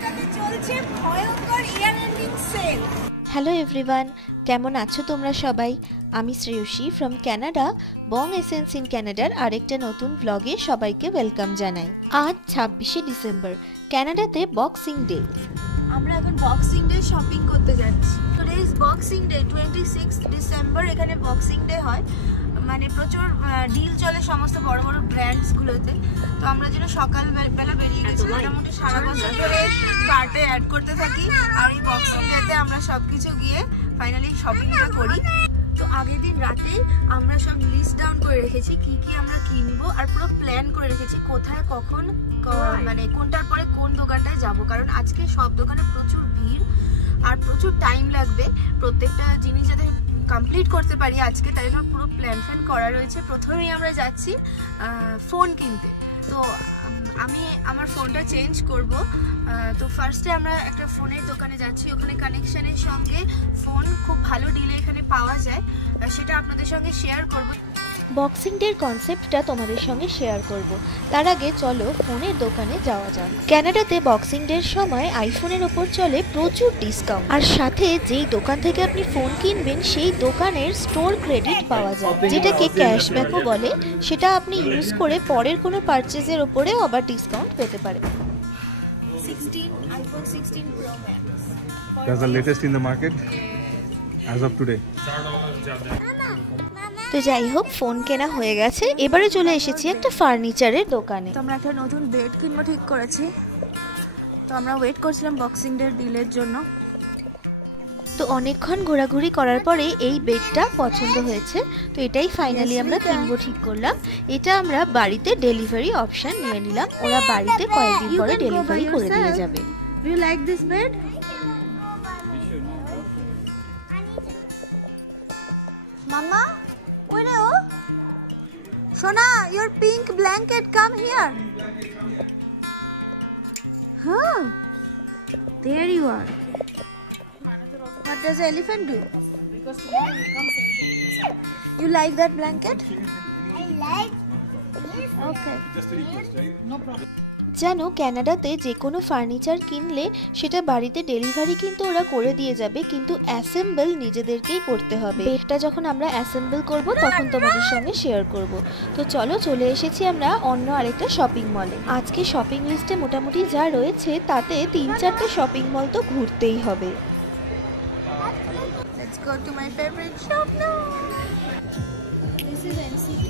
ক্যানাডাতে চলছে ভয়ঙ্কর year ending sale. Hello everyone, কেমন আছো তোমরা সবাই? আমি Shreyasi from Canada, Bong essence in ক্যানাডার আরেকটা নতুন ব্লগে সবাইকে ওয়েলকাম জানাই। আজ 26শে ডিসেম্বর, ক্যানাডাতে বক্সিং ডে। আমরা এখন বক্সিং ডে শপিং করতে যাচ্ছি। Today is boxing day, 26 December. এখানে বক্সিং ডে হয়, মানে প্রচুর ডিল চলে সমস্ত বড় বড় ব্র্যান্ডসগুলোতে। তো আমরা যেন সকালবেলা বেরিয়ে গেছি, মোটামুটি সারা বছর ধরে কার্টে অ্যাড করতে থাকি, আর এই বক্সিং ডেতে আমরা সব কিছু গিয়ে ফাইনালি শপিংটা করি। তো আগের দিন রাতে আমরা সব লিস্ট ডাউন করে রেখেছি কি কি আমরা কিনবো, আর পুরো প্ল্যান করে রেখেছি কোথায় কখন, মানে কোনটার পরে কোন দোকানটায় যাব, কারণ আজকে সব দোকানে প্রচুর ভিড় আর প্রচুর টাইম লাগবে প্রত্যেকটা জিনিস যাতে কমপ্লিট করতে পারি আজকে, তাই জন্য পুরো প্ল্যান করা রয়েছে। প্রথমেই আমরা যাচ্ছি ফোন কিনতে। তো আমি আমার ফোনটা চেঞ্জ করব। তো ফার্স্টে আমরা একটা ফোনের দোকানে যাচ্ছি, ওখানে কানেকশনের সঙ্গে ফোন খুব ভালো ডিলে এখানে পাওয়া যায়, সেটা আপনাদের সঙ্গে শেয়ার করব। বক্সিং ডের কনসেপ্টটা তোমাদের সঙ্গে শেয়ার করব। তার আগে চলো ফোনের দোকানে যাওয়া যাক। ক্যানাডাতে বক্সিং ডের সময় আইফোনের ওপর চলে প্রচুর ডিসকাউন্ট, আর সাথে যেই দোকান থেকে আপনি ফোন কিনবেন সেই দোকানের স্টোর ক্রেডিট পাওয়া যায়, যেটাকে ক্যাশব্যাকও বলে। সেটা আপনি ইউজ করে পরের কোনো পারচেজের ওপরে আবার ডিসকাউন্ট পেতে পারেন। iPhone 16 Pro Max. That's the latest in the market as of today. তো যাই হোক, ফোন কেনা হয়ে গেছে, এবারে চলে এসেছি একটা ফার্নিচারের দোকানে। তো আমরা একটা নতুন বেড কিনবো ঠিক করেছি। তো আমরা ওয়েট করছিলাম বক্সিং ডে ডিলের জন্য। তো অনেকক্ষণ ঘোরাঘুরি করার পরে এই বেডটা পছন্দ হয়েছে, তো এটাই ফাইনালি আমরা কিনবো ঠিক করলাম। এটা আমরা বাড়িতে ডেলিভারি অপশন নিয়ে নিলাম, ওরা বাড়িতে কয়েকদিন পরে ডেলিভারি করে দিয়ে যাবে। Do you like this bed? Mama, where are you? Shona, your pink blanket, come here. Huh? There you are. What does the elephant do? Because tomorrow will come same thing. You like that blanket? I like. Okay. Just a request, right? No problem. জানো, ক্যানাডাতে যে কোনো furniture কিনলে সেটা বাড়িতে delivery কিন্তু ওরা করে দিয়ে যাবে, কিন্তু অ্যাসেম্বল নিজেদেরকেই করতে হবে। বেডটা যখন আমরা অ্যাসেম্বল করব তখন তোমাদের সঙ্গে শেয়ার করব। তো চলো, চলে এসেছি আমরা অন্য আরেকটা শপিং মলে। আজকে শপিং লিস্টে মোটামুটি যা রয়েছে তাতে 3-4টে শপিং মল তো ঘুরতেই হবে। Let's go to my favorite shop now. This is NCT.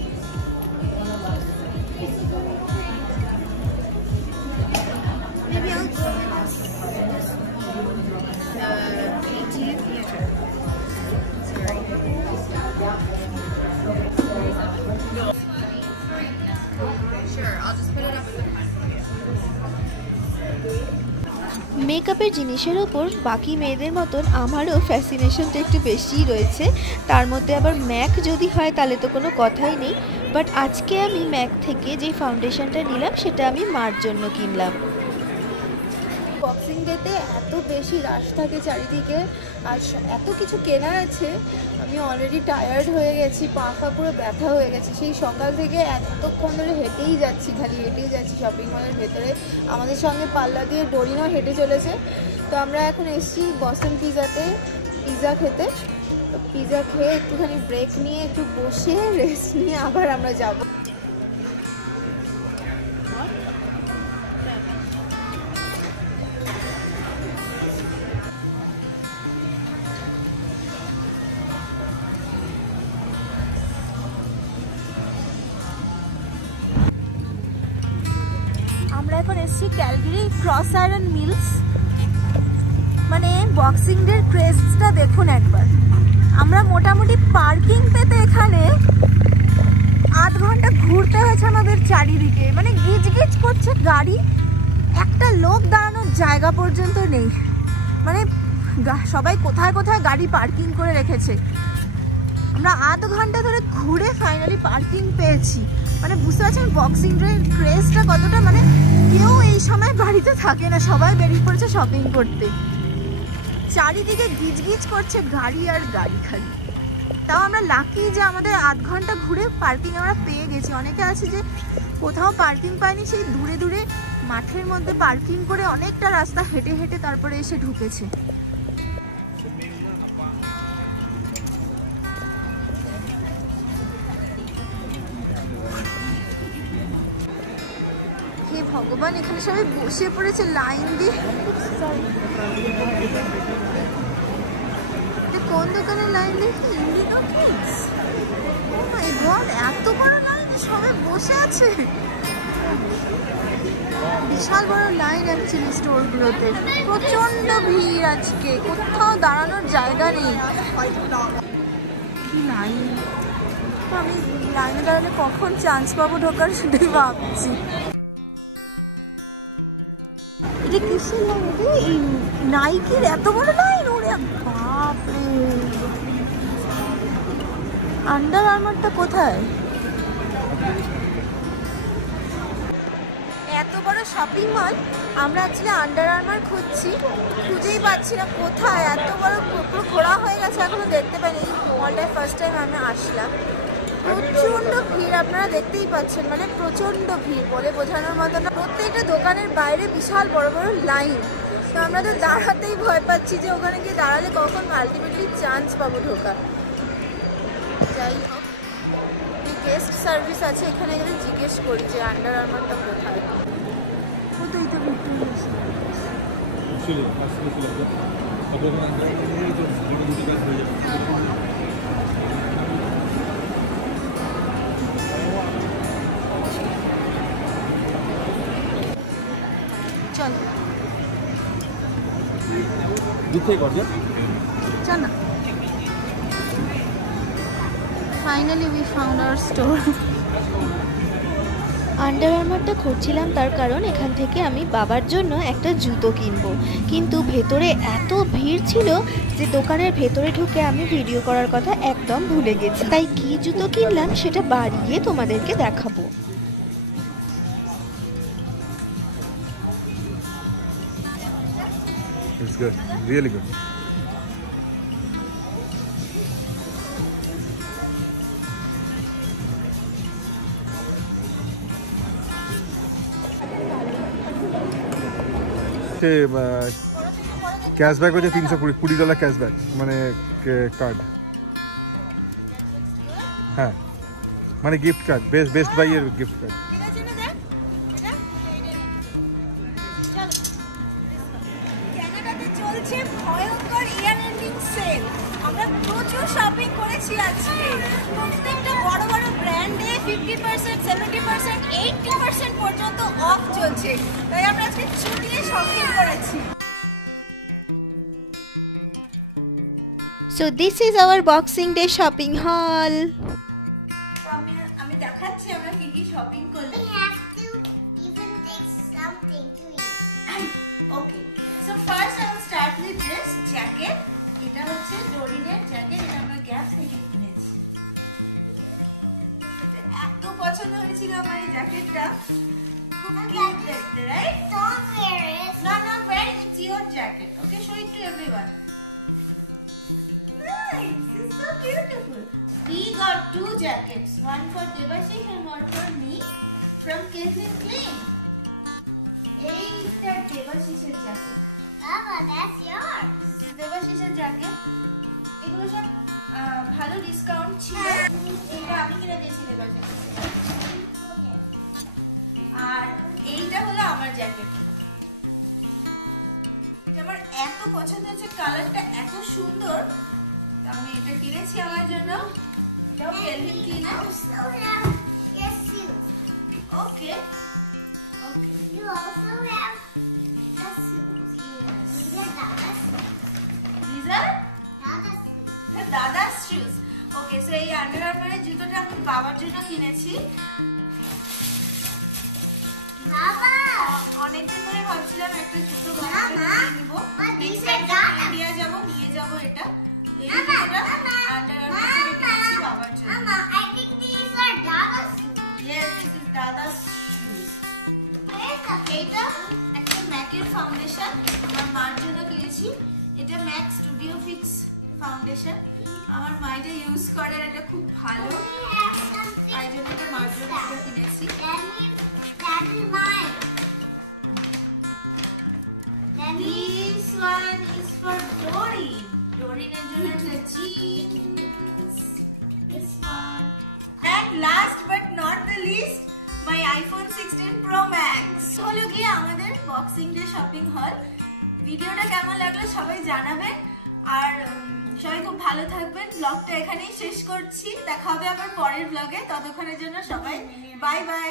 Maybe I'll go with this ATM here. Sure, I'll just put it up. মেকআপের জিনিসের ওপর বাকি মেয়েদের মতন আমারও ফ্যাসিনেশনটা একটু বেশিই রয়েছে। তার মধ্যে আবার ম্যাক যদি হয় তাহলে তো কোনো কথাই নেই। বাট আজকে আমি ম্যাক থেকে যে ফাউন্ডেশনটা নিলাম সেটা আমি মার জন্য কিনলাম। বক্সিং ডেতে এত বেশি রাশ থাকে চারিদিকে, আর এত কিছু কেনা আছে, আমি অলরেডি টায়ার্ড হয়ে গেছি, পা পুরো ব্যথা হয়ে গেছে। সেই সকাল থেকে এতক্ষণ ধরে হেঁটেই যাচ্ছি, খালি হেঁটেই যাচ্ছি শপিং মলের ভেতরে। আমাদের সঙ্গে পাল্লা দিয়ে ডোরিনাও হেঁটে চলেছে। তো আমরা এখন এসেছি বস্টন পিজাতে পিজা খেতে। তো পিজা খেয়ে একটুখানি ব্রেক নিয়ে একটু বসে রেস্ট নিয়ে আবার আমরা যাব। আমরা এখন এসেছি ক্যালগারি ক্রস আয়রন মিলস। মানে বক্সিং ডের ক্রেজটা দেখুন একবার। আমরা মোটামুটি পার্কিং পেতে এখানে 8 ঘন্টা ঘুরতে হয়েছে আমাদের চারিদিকে। মানে গিজ গিজ করছে গাড়ি, একটা লোক দাঁড়ানোর জায়গা পর্যন্ত নেই। মানে সবাই কোথায় কোথায় গাড়ি পার্কিং করে রেখেছে। আমরা 8 ঘন্টা ধরে ঘুরে ফাইনালি পার্কিং পেয়েছি। মানে বুঝতে পারছেন বক্সিং ডের ক্রেজটা কতটা। মানে কেউ এই সময় বাড়িতে থাকে না, সবাই বেরিয়ে পড়েছে শপিং করতে। চারিদিকে গিজ গিজ করছে গাড়ি আর গাড়ি খালি। তাও আমরা লাকি যে আমাদের 8 ঘন্টা ঘুরে পার্কিং আমরা পেয়ে গেছি। অনেকে আছে যে কোথাও পার্কিং পায়নি, সেই দূরে দূরে মাঠের মধ্যে পার্কিং করে অনেকটা রাস্তা হেঁটে হেঁটে তারপরে এসে ঢুকেছে। হে ভগবান, এখানে সবাই বসে পড়েছে লাইন দিয়ে। কোন দোকানের লাইন দেখি? Indigo kids. Oh my god, এত বড় লাইন, সবাই বসে আছে। বিশাল বড় লাইন অ্যাকচুয়ালি স্টোরগুলোতে, প্রচন্ড ভিড় আজকে, কোথাও দাঁড়ানোর জায়গা নেই। কি লাইন! আমি লাইনে দাঁড়ালে কখন চান্স পাবো ঢোকার সেটাই ভাবছি। এটা কিসের লাইন? নাইকির এত বড় লাইন, ওরে বাপরে! আন্ডার আর্মারটা কোথায়? এত বড় শপিং মল, আমরা অ্যাকচুয়ালি আন্ডার আর্মার খুঁজছি, খুঁজেই পাচ্ছি না কোথায়। এত বড় পুরো ঘোরা হয়ে গেছে, এখনো দেখতে পাইনি। এই মলটায় ফার্স্ট টাইম আমি আসলাম। প্রচণ্ড ভিড়, আপনারা দেখতেই পাচ্ছেন, মানে প্রচণ্ড ভিড়, বলে বোঝানোর মতো না। প্রত্যেকটা দোকানের বাইরে বিশাল বড় বড় লাইন। তো আমরা তো দাঁড়াতেই ভয় পাচ্ছি যে ওখানে গিয়ে দাঁড়ালে কখন আলটিমেটলি চান্স পাবো ঢোকার। যাই হোক, গেস্ট সার্ভিস আছে, এখানে গেলে জিজ্ঞেস করি যে আন্ডার আর্মারটা কোথায়। কোথায় তো ভিড় গেছে। চল চল না। Finally we found our store. Under আর্মারটা খুঁজছিলাম তার কারণ এখান থেকে আমি বাবার জন্য একটা জুতো কিনবো, কিন্তু ভেতরে এত ভিড় ছিল যে দোকানের ভেতরে ঢুকে আমি ভিডিও করার কথা একদম ভুলে গেছি। তাই কি জুতো কিনলাম সেটা বাড়িয়ে তোমাদেরকে দেখাবো। It's good, really good. Cashback হচ্ছে 320 $, ক্যাশব্যাক মানে কার্ড। হ্যাঁ, মানে গিফট কার্ড, বেস্ট বাই এর গিফট কার্ড। ক্যানাডাতে চলছে ভয়ঙ্কর ইয়ার এন্ডিং সেল। আমরা প্রচুর শপিং করেছি আজকে। প্রত্যেকটা বড় বড় ব্র্যান্ডে 50%, 70%, 80% পর্যন্ত অফ চলছে। তাই আমরা আজকে চুটিয়ে শপিং করেছি। So this is our Boxing Day shopping haul. আমি দেখাচ্ছি আমরা কি কি শপিং করলাম। We have to even take something to eat. Okay, so first I will start with this jacket. এটা হচ্ছে ডোরিনের জ্যাকেট, এটা আমরা গ্যাপ থেকে কিনেছি। এত পছন্দ হয়েছিল আমার এই জ্যাকেটটা, খুব কিউট দেখতে, right? Don't wear it. No, not wearing, it's your jacket. Okay, show it to everyone. Nice, it's so beautiful. We got 2 jackets, one for Devashish and one for me from Caitlin Klein. এইটা দেবাশিসের jacket. Papa, that's yours. দেবাশিসের jacket, এগুলো সব ভালো discount ছিল। এটা আমি কিনে দিয়েছি দেবাশিস। আর এইটা হলো আমার জ্যাকেট। এটা আমার এত পছন্দ হয়েছে, কালারটা এত সুন্দর, আমি এটা কিনেছি আমার জন্য। এটাও Calvin Klein. Also have your shoes. Okay okay, You also have the shoes. These are Dada's shoes. This are Dada's shoes. দাদার শুজ। ওকে, সো এই আন্ডার আর্মারের জুতোটা আমি বাবার জন্য কিনেছি। Baba. অনেকদিন ধরে ভাবছিলাম একটা জুতো Mama, নিব। but these next are time Dada's. India যাব, নিয়ে যাব এটা। এই Mama, জুতোটা Mama, আন্ডার আর্মার থেকে কিনেছি বাবার জন্য। Mama, I think these are Dada's shoes. Yes, this is Dada's shoes. Where's the এইটা একটা ম্যাকের ফাউন্ডেশন, আমার মার জন্য কিনেছি। এটা ম্যাক স্টুডিও ফিক্স ফাউন্ডেশন, আমার মা এটা ইউজ করে, আর এটা খুব ভালো, We have something. তাই জন্য এটা মার জন্য এটা কিনেছি। That is mine. one is for Doreen. Doreenের জন্য একটা jean. This one. And last but not the least, my iPhone 16 Pro Max. হলো গিয়ে আমাদের বক্সিং ডে শপিং হল। ভিডিওটা কেমন লাগলো সবাই জানাবেন, আর সবাই খুব ভালো থাকবেন। ব্লগটা এখানেই শেষ করছি, দেখা হবে আবার পরের ব্লগে। ততক্ষণের জন্য সবাই বাই বাই।